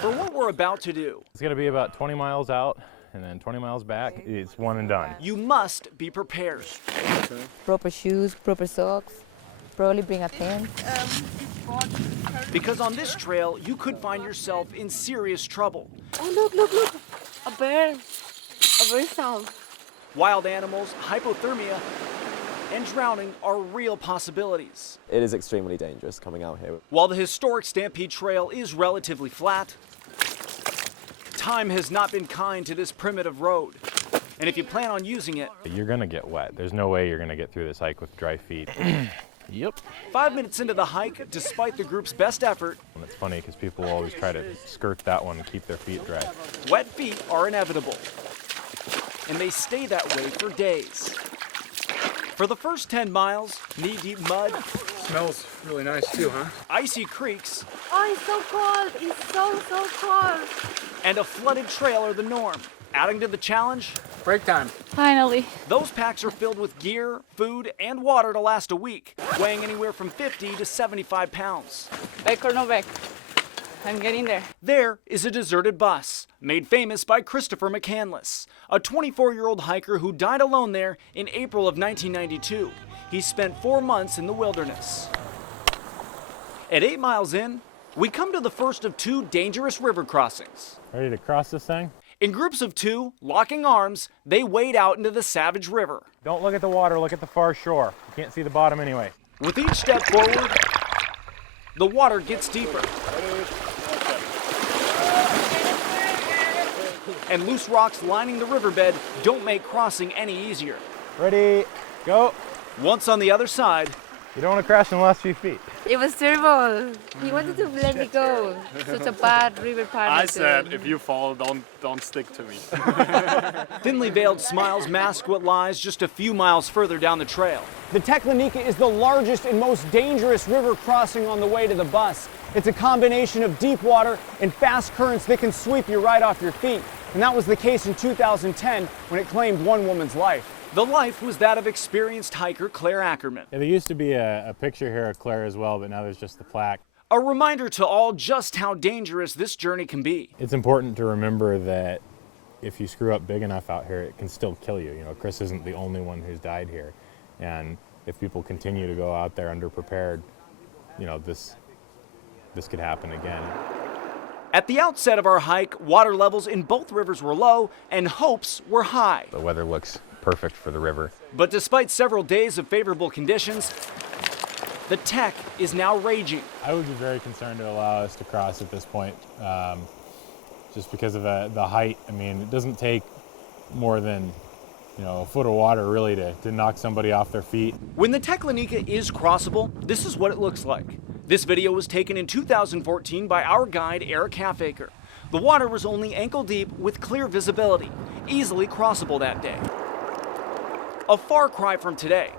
For what we're about to do, It's going to be about 20 miles out and then 20 miles back. It's one and done. you must be prepared. Proper shoes, proper socks, probably bring a tent. Because on this trail, you could find yourself in serious trouble. Oh, look. A bear. A bear sound. Wild animals, hypothermia, and drowning are real possibilities. It is extremely dangerous coming out here. While the historic Stampede Trail is relatively flat, time has not been kind to this primitive road. And if you plan on using it, You're going to get wet. There's no way you're going to get through this hike with dry feet. Yep. 5 minutes into the hike, despite the group's best effort, And it's funny because people always try to skirt that one and keep their feet dry. wet feet are inevitable. And they stay that way for days. For the first 10 miles, knee-deep mud, Smells really nice too, huh? icy creeks, Oh, it's so cold. It's so cold. and a flooded trail are the norm. Adding to the challenge, Break time. Finally. those packs are filled with gear, food, and water to last a week, weighing anywhere from 50 to 75 pounds. Back or no back? I'm getting there. There is a deserted bus, made famous by Christopher McCandless, a 24-year-old hiker who died alone there in April of 1992. He spent 4 months in the wilderness. At 8 miles in, we come to the first of 2 dangerous river crossings. Ready to cross this thing? In groups of 2, locking arms, they wade out into the savage river. Don't look at the water, look at the far shore. You can't see the bottom anyway. With each step forward, the water gets deeper. And loose rocks lining the riverbed don't make crossing any easier. Ready, go. Once on the other side, You don't want to crash in the last few feet. It was terrible. He wanted to let me go. Such a bad river partner. I said, if you fall, don't stick to me. thinly veiled smiles mask what lies just a few miles further down the trail. The Teklenika is the largest and most dangerous river crossing on the way to the bus. It's a combination of deep water and fast currents that can sweep you right off your feet. And that was the case in 2010 when it claimed one woman's life. The life was that of experienced hiker Claire Ackerman. Yeah, there used to be a picture here of Claire as well, but now there's just the plaque. A reminder to all just how dangerous this journey can be. It's important to remember that if you screw up big enough out here, it can still kill you. You know, Chris isn't the only one who's died here. And if people continue to go out there underprepared, you know, this could happen again. At the outset of our hike, water levels in both rivers were low and hopes were high. The weather looks perfect for the river. But despite several days of favorable conditions, the Tek is now raging. I would be very concerned to allow us to cross at this point, just because of the height. I mean, it doesn't take more than, you know, a foot of water really to knock somebody off their feet. When the Teklenika is crossable, this is what it looks like. This video was taken in 2014 by our guide Eric Halfaker. The water was only ankle deep with clear visibility, easily crossable that day. A far cry from today.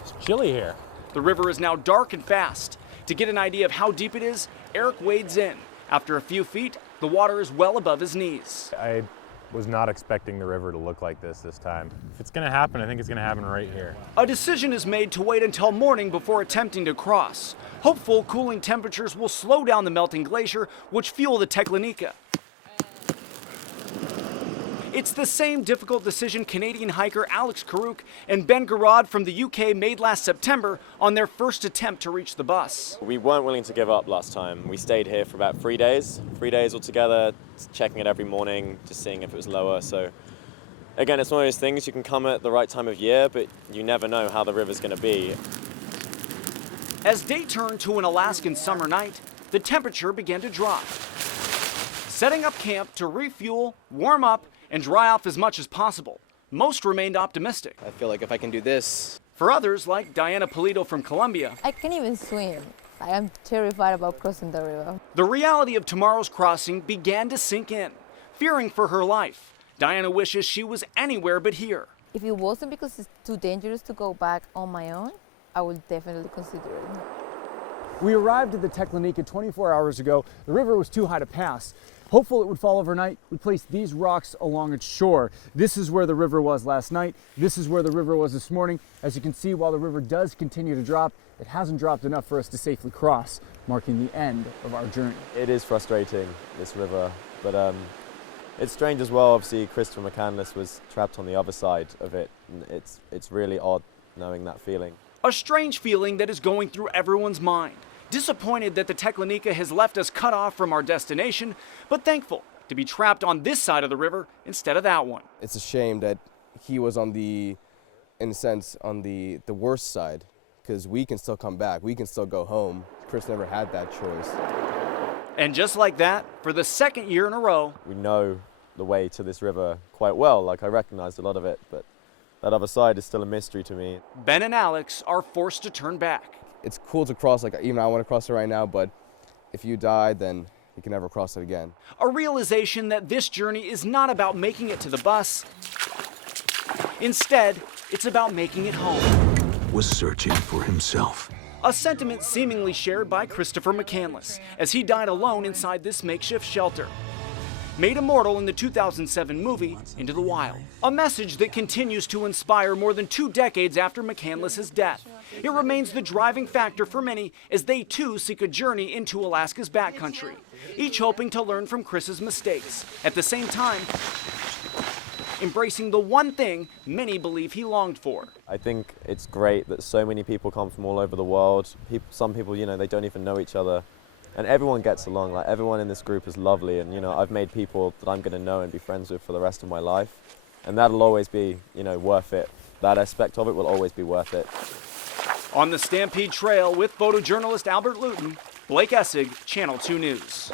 It's chilly here. The river is now dark and fast. To get an idea of how deep it is, Eric wades in. After a few feet, the water is well above his knees. I was not expecting the river to look like this time. If it's gonna happen, I think it's gonna happen right here. A decision is made to wait until morning before attempting to cross. Hopeful cooling temperatures will slow down the melting glacier, which fuel the Teklenika. It's the same difficult decision Canadian hiker Alex Karuk and Ben Garrod from the UK made last September on their first attempt to reach the bus. We weren't willing to give up last time. We stayed here for about 3 days. 3 days altogether, checking it every morning, just seeing if it was lower. So again, it's one of those things, you can come at the right time of year, but you never know how the river's gonna be. As day turned to an Alaskan summer night, the temperature began to drop. Setting up camp to refuel, warm up, and dry off as much as possible, most remained optimistic. I feel like if I can do this. For others, like Diana Polito from Colombia, I can't even swim. I am terrified about crossing the river. the reality of tomorrow's crossing began to sink in. Fearing for her life, Diana wishes she was anywhere but here. If it wasn't because it's too dangerous to go back on my own, I would definitely consider it. We arrived at the Teklenika 24 hours ago. The river was too high to pass. Hopeful it would fall overnight, we placed these rocks along its shore. This is where the river was last night. This is where the river was this morning. As you can see, while the river does continue to drop, it hasn't dropped enough for us to safely cross, marking the end of our journey. It is frustrating, this river, but it's strange as well. Obviously, Christopher McCandless was trapped on the other side of it, and it's really odd knowing that feeling. A strange feeling that is going through everyone's mind. Disappointed that the Teklenika has left us cut off from our destination, but thankful to be trapped on this side of the river instead of that one. It's a shame that he was on the, in a sense, on the worst side, because we can still come back, we can still go home. Chris never had that choice. And just like that, for the second year in a row, We know the way to this river quite well, like I recognized a lot of it, but that other side is still a mystery to me. Ben and Alex are forced to turn back. It's cool to cross, like even I want to cross it right now, but if you die, then you can never cross it again. A realization that this journey is not about making it to the bus. Instead, it's about making it home. Was searching for himself. A sentiment seemingly shared by Christopher McCandless as he died alone inside this makeshift shelter. Made immortal in the 2007 movie Into the Wild. A message that continues to inspire more than 2 decades after McCandless's death. It remains the driving factor for many as they too seek a journey into Alaska's backcountry, each hoping to learn from Chris's mistakes. At the same time, embracing the one thing many believe he longed for. I think it's great that so many people come from all over the world. Some people, they don't even know each other. And everyone gets along, like everyone in this group is lovely, and I've made people that I'm going to know and be friends with for the rest of my life. And that'll always be, worth it. That aspect of it will always be worth it. On the Stampede Trail with photojournalist Albert Luton, Blake Essig, Channel 2 News.